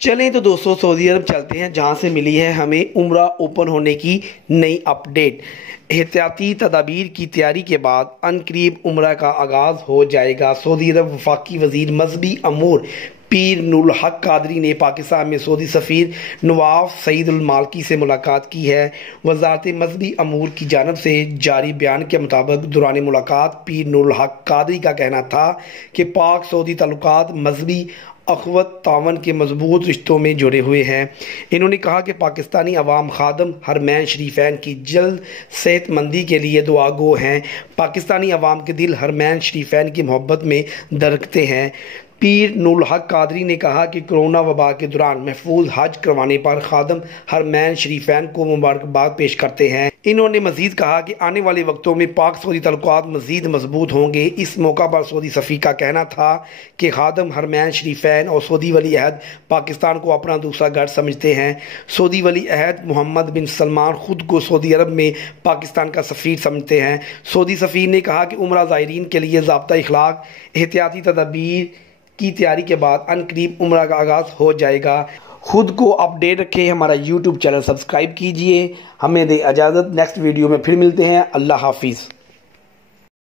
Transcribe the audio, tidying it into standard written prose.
चलें तो दोस्तों सऊदी अरब चलते हैं, जहां से मिली है हमें उम्रा ओपन होने की नई अपडेट। एहतियाती तदाबीर की तैयारी के बाद अनकरीब उम्रा का आगाज़ हो जाएगा। सऊदी अरब वफाकी वजीर मजहबी अमूर पीर नूरुल हक कादरी ने पाकिस्तान में सऊदी सफ़ीर नवाफ सईद अल मालकी से मुलाकात की है। वजारत मजहबी अमूर की जानब से जारी बयान के मुताबिक दौरान मुलाकात पीर नूरुल हक कादरी का कहना था कि पाक सऊदी ताल्लुकात मजहबी अखवत तावन के मजबूत रिश्तों में जुड़े हुए हैं। इन्होंने कहा कि पाकिस्तानी अवाम खादम हरमैन शरीफैन की जल्द सेहतमंदी के लिए दुआगो हैं। पाकिस्तानी अवाम के दिल हरमैन शरीफैन की मोहब्बत में धड़कते हैं। पीर नूरुल हक कादरी ने कहा कि कोरोना वबा के दौरान महफूज हज करवाने पर खादम हरमैन शरीफैन को मुबारकबाद पेश करते हैं। इन्होंने मजीद कहा कि आने वाले वक्तों में पाक सऊदी तल्लुकात मजीद मजबूत होंगे। इस मौका पर सऊदी सफ़ी का कहना था कि खादम हरमैन शरीफैन और सऊदी वली अहद पाकिस्तान को अपना दूसरा घर समझते हैं। सऊदी वली अहद मोहम्मद बिन सलमान खुद को सऊदी अरब में पाकिस्तान का सफ़ीर समझते हैं। सऊदी सफ़ीर ने कहा कि उम्रा ज़ायरीन के लिए ज़ाब्ता इखलाक एहतियाती तदाबीर की तैयारी के बाद अनकरीब उम्रा का आगाज़ हो जाएगा। खुद को अपडेट रखें, हमारा यूट्यूब चैनल सब्सक्राइब कीजिए। हमें दे इजाज़त, नेक्स्ट वीडियो में फिर मिलते हैं। अल्लाह हाफिज़।